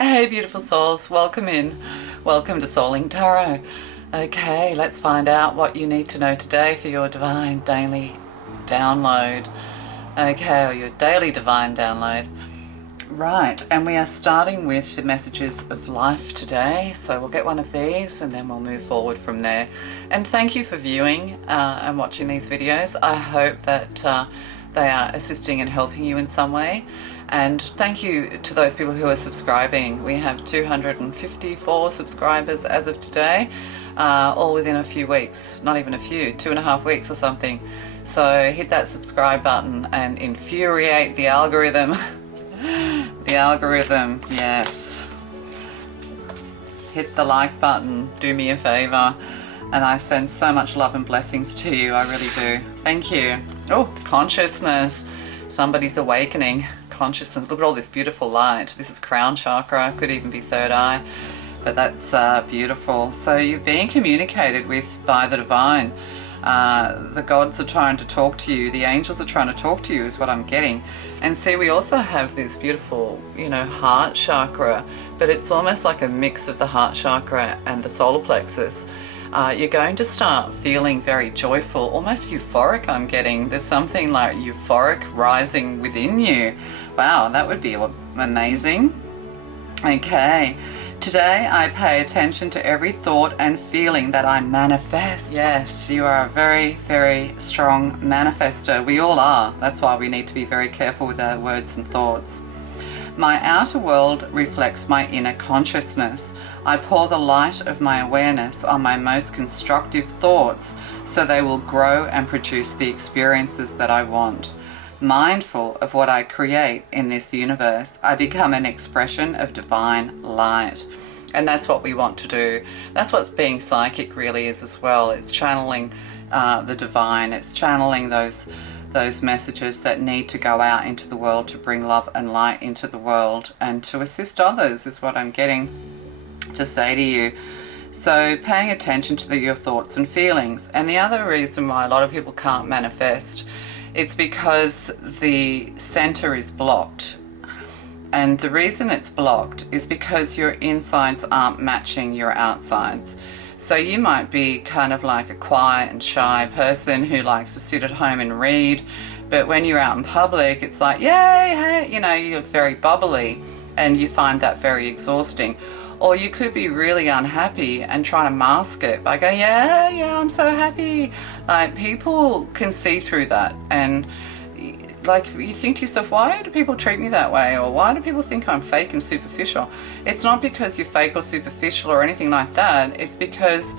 Hey beautiful souls, welcome in. Welcome to Souling Tarot. Okay, let's find out what you need to know today for your divine daily download. Okay, or your daily divine download. Right, and we are starting with the messages of life today. So we'll get one of these and then we'll move forward from there. And thank you for viewing and watching these videos. I hope that they are assisting and helping you in some way. And thank you to those people who are subscribing. We have 254 subscribers as of today, all within a few weeks, not even a few, 2.5 weeks or something. So hit that subscribe button and infuriate the algorithm. The algorithm, yes. Hit the like button, do me a favor. And I send so much love and blessings to you, I really do. Thank you. Oh, consciousness. Somebody's awakening. Consciousness. Look at all this beautiful light. This is crown chakra, could even be third eye, but that's beautiful. So you're being communicated with by the divine. The gods are trying to talk to you, the angels are trying to talk to you is what I'm getting. And see, we also have this beautiful, heart chakra, but it's almost like a mix of the heart chakra and the solar plexus. You're going to start feeling very joyful, almost euphoric I'm getting. There's something like euphoric rising within you. Wow, that would be amazing. Okay, today I pay attention to every thought and feeling that I manifest. Yes, you are a very, very strong manifester. We all are. That's why we need to be very careful with our words and thoughts. My outer world reflects my inner consciousness. I pour the light of my awareness on my most constructive thoughts so they will grow and produce the experiences that I want. Mindful of what I create in this universe, I become an expression of divine light. And that's what we want to do. That's what being psychic really is as well. It's channeling the divine. It's channeling those messages that need to go out into the world to bring love and light into the world and to assist others is what I'm getting to say to you. So paying attention to your thoughts and feelings. And the other reason why a lot of people can't manifest, it's because the center is blocked. And the reason it's blocked is because your insides aren't matching your outsides. So you might be kind of like a quiet and shy person who likes to sit at home and read, but when you're out in public, it's like, yay, hey, you're very bubbly and you find that very exhausting. Or you could be really unhappy and trying to mask it by going, yeah, I'm so happy. Like, people can see through that, and like, you think to yourself, why do people treat me that way? Or why do people think I'm fake and superficial? It's not because you're fake or superficial or anything like that. It's because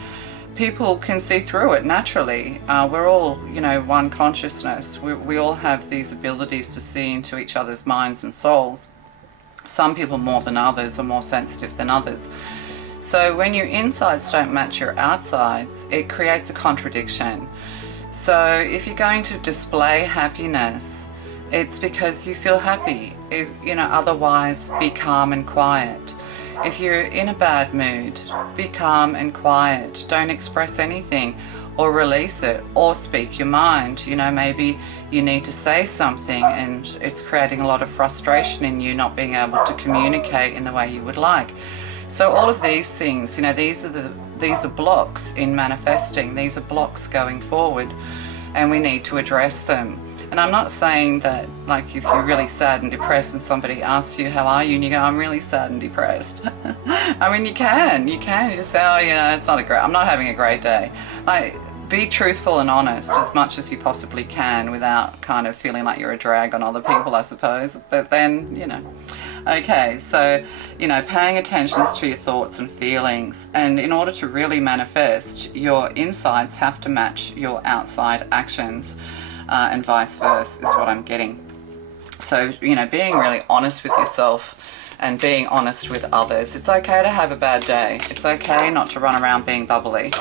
people can see through it naturally. We're all, one consciousness. We all have these abilities to see into each other's minds and souls. Some people more than others are more sensitive than others. So when your insides don't match your outsides, it creates a contradiction. So if you're going to display happiness, it's because you feel happy. Otherwise be calm and quiet. If you're in a bad mood, be calm and quiet. Don't express anything or release it or speak your mind. Maybe you need to say something and it's creating a lot of frustration in you not being able to communicate in the way you would like. So all of these things, these are blocks in manifesting. These are blocks going forward, and we need to address them. And I'm not saying that, like, if you're really sad and depressed and somebody asks you, how are you? And you go, I'm really sad and depressed. I mean, you can just say, I'm not having a great day. Like, be truthful and honest as much as you possibly can without kind of feeling like you're a drag on other people, I suppose. But then, Okay, so, paying attention to your thoughts and feelings. And in order to really manifest, your insides have to match your outside actions, and vice versa is what I'm getting. So, being really honest with yourself and being honest with others. It's okay to have a bad day. It's okay not to run around being bubbly.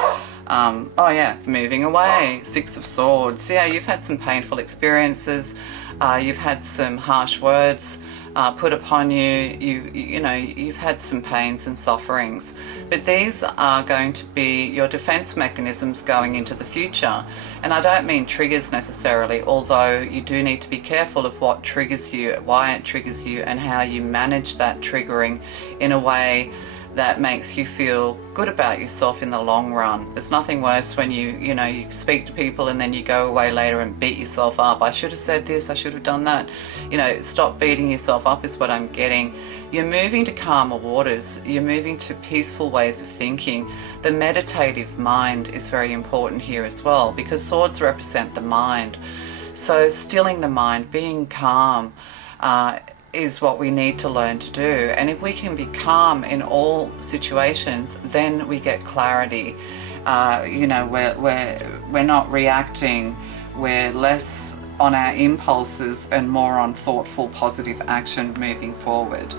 Moving away. 6 of Swords. Yeah, you've had some painful experiences. You've had some harsh words put upon you. You know, you've had some pains and sufferings, but these are going to be your defense mechanisms going into the future. And I don't mean triggers necessarily, although you do need to be careful of what triggers you, why it triggers you, and how you manage that triggering in a way that makes you feel good about yourself in the long run. There's nothing worse when you know, you speak to people and then you go away later and beat yourself up. I should have said this, I should have done that. You know, stop beating yourself up is what I'm getting. You're moving to calmer waters. You're moving to peaceful ways of thinking. The meditative mind is very important here as well, because swords represent the mind. So stilling the mind, being calm, is what we need to learn to do. And if we can be calm in all situations, then we get clarity. You know, we're not reacting, we're less on our impulses and more on thoughtful, positive action moving forward.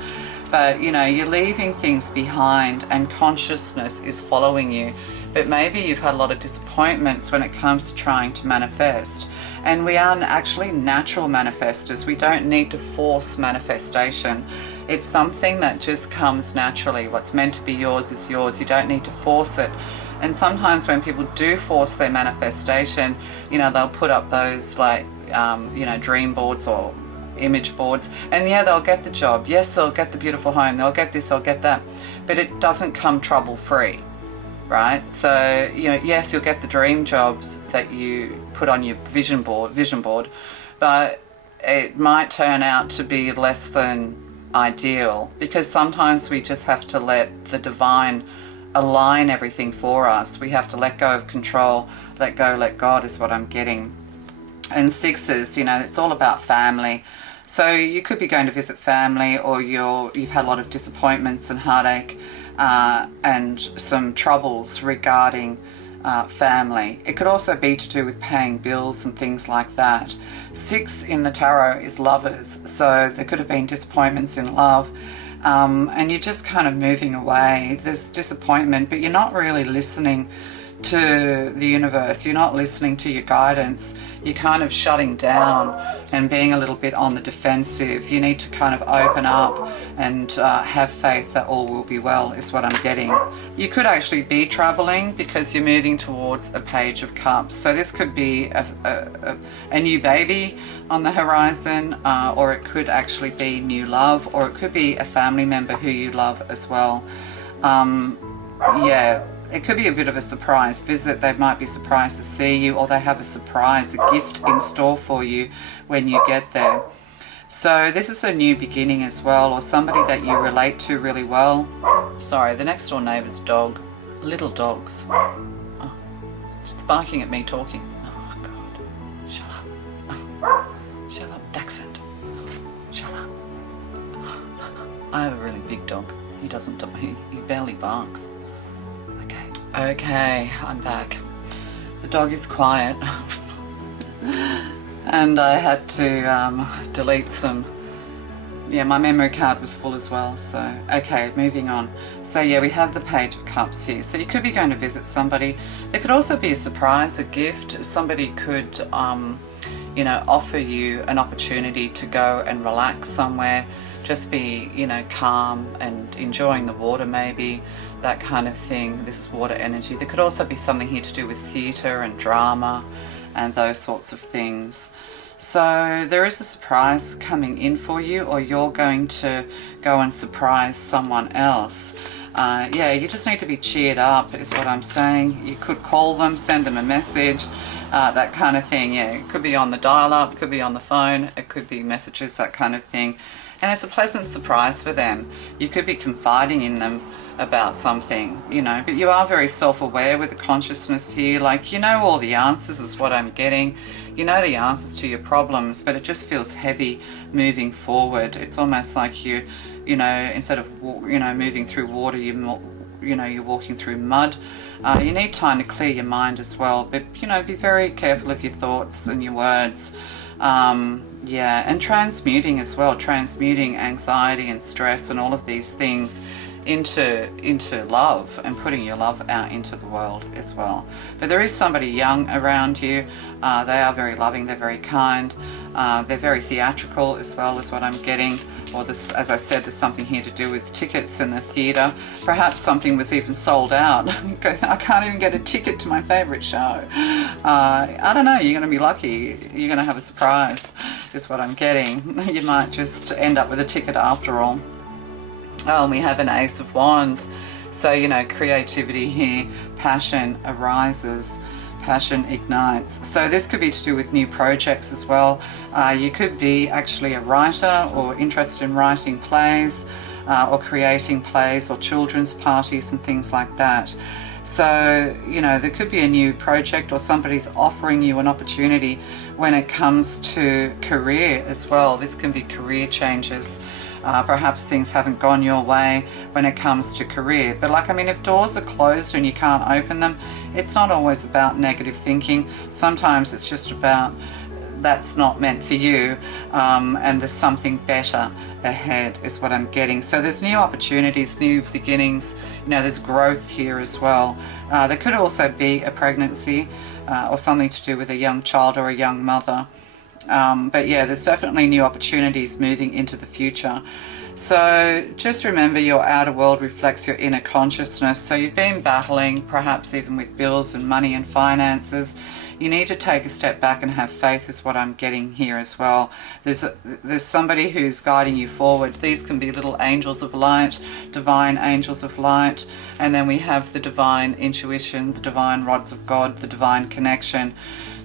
But you know, you're leaving things behind and consciousness is following you. But maybe you've had a lot of disappointments when it comes to trying to manifest. And we are actually natural manifestors. We don't need to force manifestation. It's something that just comes naturally. What's meant to be yours is yours. You don't need to force it. And sometimes when people do force their manifestation, you know, they'll put up those like, you know, dream boards or image boards, and yeah, they'll get the job. Yes, they'll get the beautiful home. They'll get this, they'll get that. But it doesn't come trouble-free, right? So, you know, yes, you'll get the dream job that you put on your vision board, but it might turn out to be less than ideal, because sometimes we just have to let the divine align everything for us. We have to let go of control, let go, let God is what I'm getting. And sixes, you know, it's all about family. So you could be going to visit family, or you've had a lot of disappointments and heartache and some troubles regarding family. It could also be to do with paying bills and things like that. 6 in the tarot is lovers, so there could have been disappointments in love, and you're just kind of moving away. There's disappointment, but you're not really listening to the universe. You're not listening to your guidance. You're kind of shutting down and being a little bit on the defensive. You need to kind of open up and have faith that all will be well is what I'm getting. You could actually be traveling because you're moving towards a Page of Cups. So this could be a new baby on the horizon, or it could actually be new love, or it could be a family member who you love as well. Yeah. It could be a bit of a surprise visit. They might be surprised to see you, or they have a surprise, a gift in store for you when you get there. So this is a new beginning as well, or somebody that you relate to really well. Sorry, the next door neighbour's dog. Little dogs. Oh, it's barking at me talking. Oh God. Shut up. Shut up, Dachshund. Shut up. I have a really big dog. He doesn't, he barely barks. Okay, I'm back. The dog is quiet. And I had to delete some. Yeah, my memory card was full as well. So, okay, moving on. So yeah, we have the Page of Cups here. So you could be going to visit somebody. There could also be a surprise, a gift. Somebody could, you know, offer you an opportunity to go and relax somewhere. Just be, you know, calm and enjoying the water maybe, that kind of thing. This is water energy. There could also be something here to do with theatre and drama and those sorts of things. So there is a surprise coming in for you, or you're going to go and surprise someone else. Yeah, you just need to be cheered up is what I'm saying. You could call them, send them a message, that kind of thing. Yeah, it could be on the dial-up, could be on the phone, it could be messages, that kind of thing. And it's a pleasant surprise for them. You could be confiding in them about something, you know, but you are very self-aware with the consciousness here. Like, you know all the answers is what I'm getting. You know the answers to your problems, but it just feels heavy moving forward. It's almost like you know, instead of, you know, moving through water, you're walking through mud. You need time to clear your mind as well, but, you know, be very careful of your thoughts and your words. Yeah, and transmuting as well, transmuting anxiety and stress and all of these things into love and putting your love out into the world as well. But there is somebody young around you. They are very loving, they're very kind, they're very theatrical as well, is what I'm getting. Or this, as I said, there's something here to do with tickets in the theatre. Perhaps something was even sold out. I can't even get a ticket to my favourite show. I don't know, you're going to be lucky. You're going to have a surprise, is what I'm getting. You might just end up with a ticket after all. Oh, and we have an Ace of Wands. So, you know, creativity here, passion arises. Passion ignites. So this could be to do with new projects as well. You could be actually a writer or interested in writing plays or creating plays or children's parties and things like that. So, you know, there could be a new project or somebody's offering you an opportunity when it comes to career as well. This can be career changes. Perhaps things haven't gone your way when it comes to career. But like, I mean, if doors are closed and you can't open them, it's not always about negative thinking. Sometimes it's just about that's not meant for you, and there's something better ahead, is what I'm getting. So there's new opportunities, new beginnings, you know, there's growth here as well. There could also be a pregnancy or something to do with a young child or a young mother. But yeah, there's definitely new opportunities moving into the future. So just remember, your outer world reflects your inner consciousness. So you've been battling, perhaps even with bills and money and finances. You need to take a step back and have faith, is what I'm getting here as well. There's somebody who's guiding you forward. These can be little angels of light, divine angels of light. And then we have the divine intuition, the divine rods of God, the divine connection.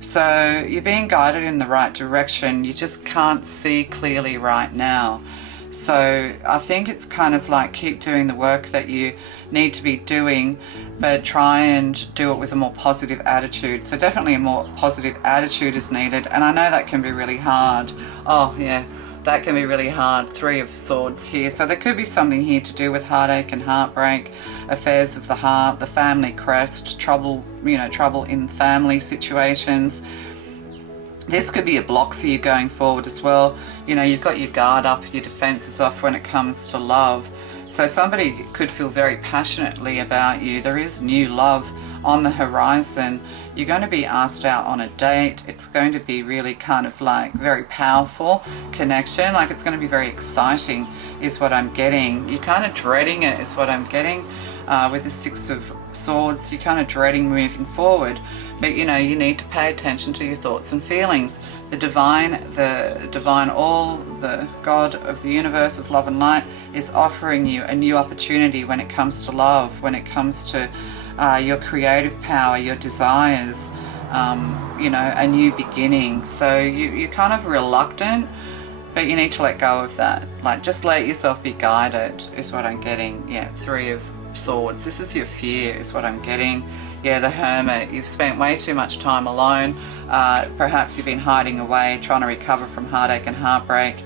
So you're being guided in the right direction. You just can't see clearly right now. So I think it's kind of like, keep doing the work that you need to be doing, but try and do it with a more positive attitude. So definitely a more positive attitude is needed. And I know that can be really hard. Oh yeah, that can be really hard. Three of Swords here. So there could be something here to do with heartache and heartbreak, affairs of the heart, the family crest, trouble, you know, trouble in family situations. This could be a block for you going forward as well. You know, you've got your guard up, your defenses off when it comes to love. So somebody could feel very passionately about you. There is new love on the horizon. You're going to be asked out on a date. It's going to be really kind of like very powerful connection. Like, it's going to be very exciting, is what I'm getting. You're kind of dreading it, is what I'm getting. With the Six of Swords, you're kind of dreading moving forward. But you know, you need to pay attention to your thoughts and feelings. The divine all, the God of the universe of love and light, is offering you a new opportunity when it comes to love, when it comes to your creative power, your desires, you know, a new beginning. So you're kind of reluctant, but you need to let go of that. Like, just let yourself be guided, is what I'm getting. Yeah, Three of Swords. This is your fear, is what I'm getting. Yeah, the Hermit. You've spent way too much time alone. Perhaps you've been hiding away, trying to recover from heartache and heartbreak.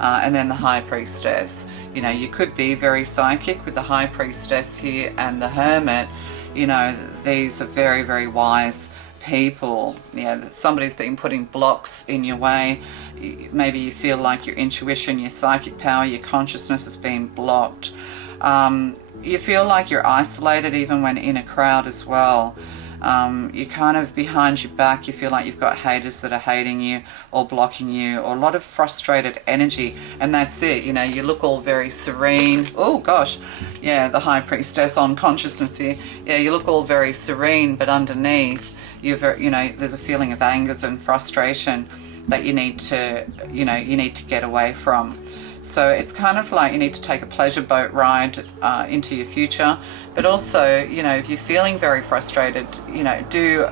And then the High Priestess. You know, you could be very psychic with the High Priestess here and the Hermit. You know, these are very, very wise people. Yeah, somebody's been putting blocks in your way. Maybe you feel like your intuition, your psychic power, your consciousness is being blocked. You feel like you're isolated even when in a crowd as well. You're kind of behind your back. You feel like you've got haters that are hating you or blocking you, or a lot of frustrated energy. And that's it. You know, you look all very serene. Oh gosh, yeah, the High Priestess on consciousness here. Yeah, you look all very serene, but underneath you know, there's a feeling of anger and frustration that you need to, you know, you need to get away from. So it's kind of like you need to take a pleasure boat ride into your future. But also, you know, if you're feeling very frustrated, you know, do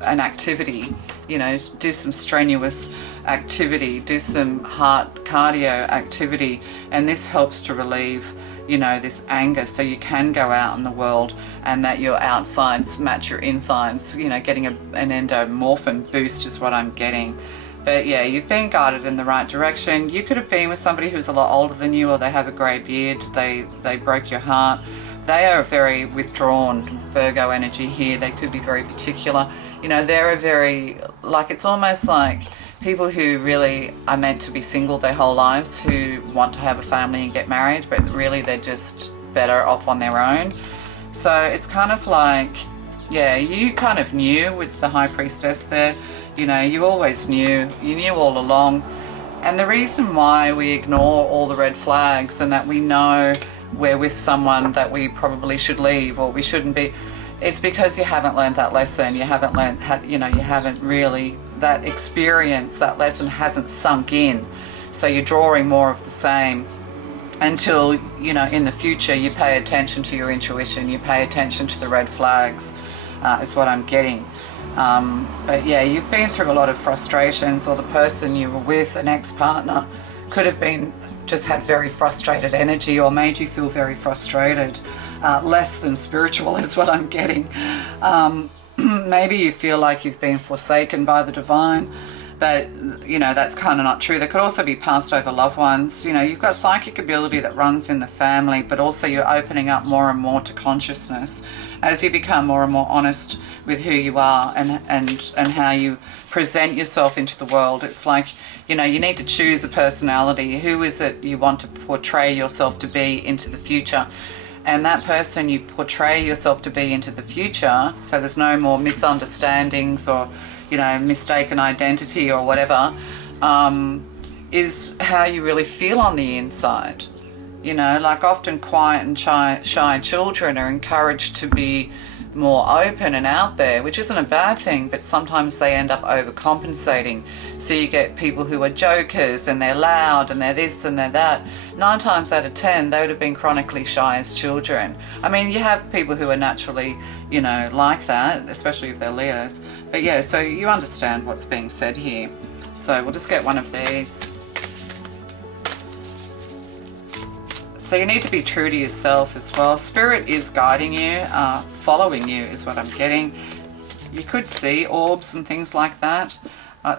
an activity, you know, do some strenuous activity, do some heart cardio activity, and this helps to relieve, you know, this anger, so you can go out in the world and that your outsides match your insides. You know, getting an endomorphin boost is what I'm getting. But yeah, you've been guided in the right direction. You could have been with somebody who's a lot older than you, or they have a grey beard, they broke your heart. They are very withdrawn, Virgo energy here. They could be very particular. You know, they're a very, like, it's almost like people who really are meant to be single their whole lives, who want to have a family and get married, but really they're just better off on their own. So it's kind of like, yeah, you kind of knew with the High Priestess there, you know, you always knew, you knew all along. And the reason why we ignore all the red flags and that we know we're with someone that we probably should leave or we shouldn't be, it's because you haven't learned that lesson. You haven't learned, you know, you haven't really, that experience, that lesson hasn't sunk in. So you're drawing more of the same until, you know, in the future you pay attention to your intuition, you pay attention to the red flags, is what I'm getting. But yeah, you've been through a lot of frustrations, or the person you were with, an ex-partner, could have been just had very frustrated energy or made you feel very frustrated, less than spiritual is what I'm getting. Maybe you feel like you've been forsaken by the divine, but you know, that's kind of not true. There could also be passed over loved ones. You know, you've got psychic ability that runs in the family, but also you're opening up more and more to consciousness as you become more and more honest with who you are and how you present yourself into the world. It's like, you know, you need to choose a personality. Who is it you want to portray yourself to be into the future? And that person you portray yourself to be into the future, so there's no more misunderstandings or, you know, mistaken identity or whatever, is how you really feel on the inside. You know, like often quiet and shy children are encouraged to be more open and out there, which isn't a bad thing, but sometimes they end up overcompensating. So you get people who are jokers and they're loud and they're this and they're that. 9 times out of 10, they would have been chronically shy as children. I mean, you have people who are naturally, you know, like that, especially if they're Leos. But yeah, so you understand what's being said here. So we'll just get one of these. So you need to be true to yourself as well. Spirit is guiding you, following you is what I'm getting. You could see orbs and things like that.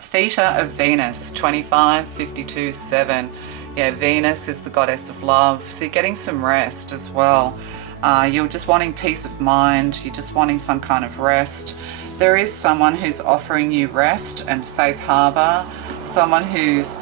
Theta of Venus, 25, 52, 7. Yeah, Venus is the goddess of love. So you're getting some rest as well. You're just wanting peace of mind. You're just wanting some kind of rest. There is someone who's offering you rest and safe harbor. Someone who's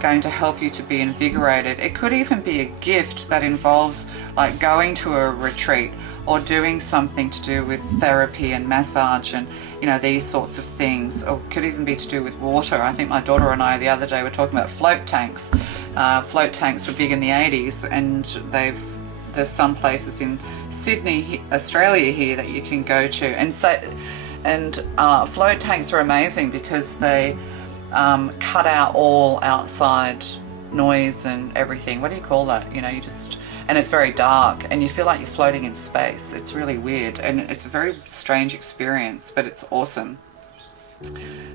going to help you to be invigorated. It could even be a gift that involves like going to a retreat or doing something to do with therapy and massage and, you know, these sorts of things. Or it could even be to do with water. I think my daughter and I the other day were talking about float tanks. Float tanks were big in the 80s, and there's some places in Sydney, Australia here that you can go to. And float tanks are amazing because they cut out all outside noise and everything. What do you call that? You know, you just, and it's very dark and you feel like you're floating in space. It's really weird and it's a very strange experience, but it's awesome.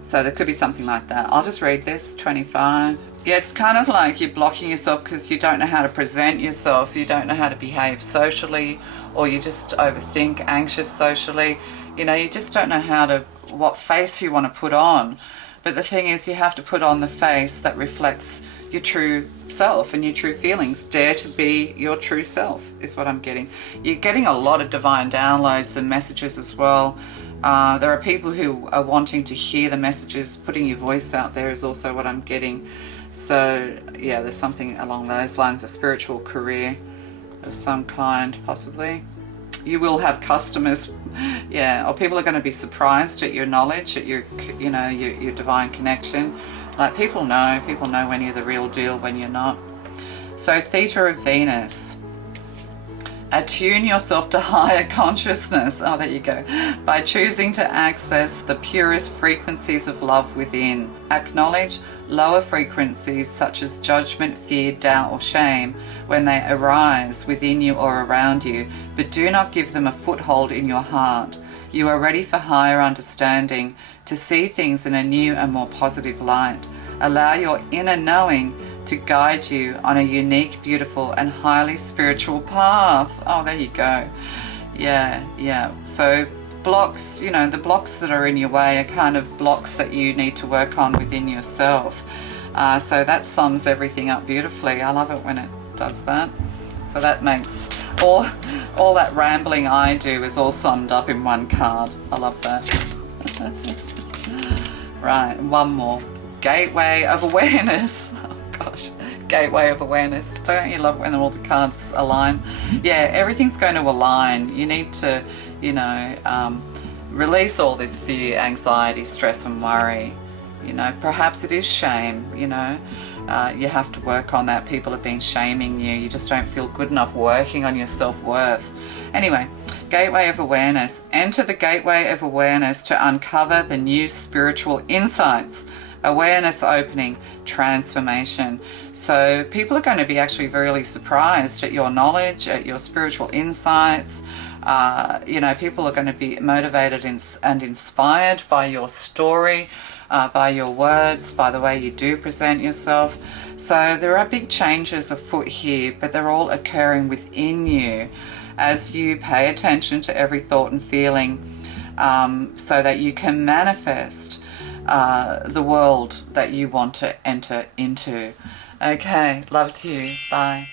So there could be something like that. I'll just read this, 25. Yeah, it's kind of like you're blocking yourself because you don't know how to present yourself. You don't know how to behave socially, or you just overthink, anxious socially. You know, you just don't know what face you want to put on. But the thing is, you have to put on the face that reflects your true self and your true feelings. Dare to be your true self is what I'm getting. You're getting a lot of divine downloads and messages as well. There are people who are wanting to hear the messages. Putting your voice out there is also what I'm getting. So yeah, there's something along those lines, a spiritual career of some kind, possibly. You will have customers, yeah, or people are going to be surprised at your knowledge, at your, you know, your divine connection. Like people know when you're the real deal, when you're not. So Theta of Venus. Attune yourself to higher consciousness. Oh, there you go. By choosing to access the purest frequencies of love within. Acknowledge lower frequencies such as judgment, fear, doubt, or shame when they arise within you or around you, but do not give them a foothold in your heart. You are ready for higher understanding, to see things in a new and more positive light. Allow your inner knowing to guide you on a unique, beautiful, and highly spiritual path. Oh, there you go. Yeah. So blocks, you know, the blocks that are in your way are kind of blocks that you need to work on within yourself. So that sums everything up beautifully. I love it when it does that. So that makes all that rambling I do is all summed up in one card. I love that. Right, one more. Gateway of awareness. Oh gosh, Gateway of awareness. Don't you love when all the cards align? Yeah, everything's going to align. You need to, you know, release all this fear, anxiety, stress and worry. You know, perhaps it is shame, you know. You have to work on that. People have been shaming you. You just don't feel good enough, working on your self-worth. Anyway, gateway of awareness. Enter the gateway of awareness to uncover the new spiritual insights. Awareness opening, transformation. So people are going to be actually really surprised at your knowledge, at your spiritual insights. You know, people are going to be motivated and inspired by your story, by your words, by the way you do present yourself. So there are big changes afoot here, but they're all occurring within you as you pay attention to every thought and feeling, so that you can manifest the world that you want to enter into. Okay, love to you. Bye.